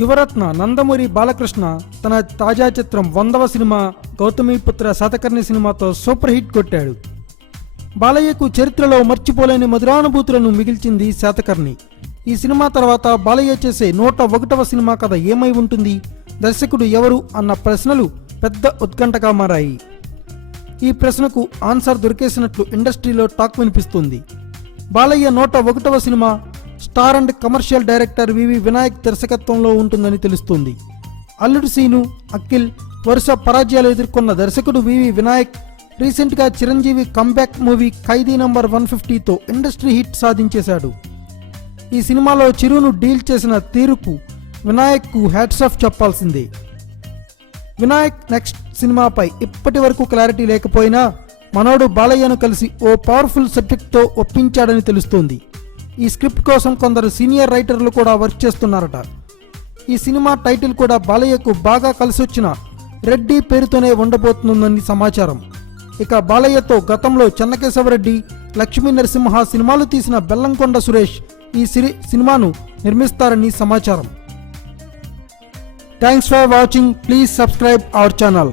యువరత్న నందమూరి బాలకృష్ణ తన తాజా చిత్రం 100వ సినిమా గౌతమిపుత్ర శాతకర్ణి సినిమాతో సూపర్ హిట్ కొట్టాడు. బాలయ్యకు చరిత్రలో మర్చిపోలేని మధురానుభూతులను మిగిల్చింది శాతకర్ణి. ఈ సినిమా తర్వాత బాలయ్య చేసే 101వ సినిమా కథ ఏమై ఉంటుంది, దర్శకుడు ఎవరు అన్న ప్రశ్నలు పెద్ద ఉత్కంఠగా మారాయి. ఈ ప్రశ్నకు ఆన్సర్ దొరికేసినట్లు ఇండస్ట్రీలో టాక్ వినిపిస్తుంది. బాలయ్య 101వ సినిమా star and commercial director VV Vinayak దర్శకత్వంలో ఉంటుందని తెలుస్తుంది. అల్లుడు సీను, అఖిల్ వరుస పరాజయాలు ఎదుర్కొన్న దర్శకుడు వివి వినాయక్ రీసెంట్గా చిరంజీవి కంబ్యాక్ మూవీ ఖైదీ నంబర్ 150తో ఇండస్ట్రీ హిట్ సాధించేశాడు. ఈ సినిమాలో చిరును డీల్ చేసిన తీరుకు వినాయక్కు హ్యాట్స్ ఆఫ్ చెప్పాల్సిందే. వినాయక్ నెక్స్ట్ సినిమాపై ఇప్పటి వరకు క్లారిటీ లేకపోయినా మనోడు బాలయ్యను కలిసి ఓ పవర్ఫుల్ సబ్జెక్ట్తో ఒప్పించాడని తెలుస్తోంది. ఈ స్క్రిప్ట్ కోసం కొందరు సీనియర్ రైటర్లు కూడా వర్క్ చేస్తున్నారట. ఈ సినిమా టైటిల్ కూడా బాలయ్యకు బాగా కలిసొచ్చిన రెడ్డి పేరుతోనే ఉండబోతుందని సమాచారం. ఇక బాలయ్యతో గతంలో చెన్నకేశవరెడ్డి, లక్ష్మీ నరసింహ సినిమాలు తీసిన బెల్లంకొండ సురేష్ ఈ సినిమాను నిర్మిస్తారని సమాచారం. Thanks for watching. Please subscribe our channel.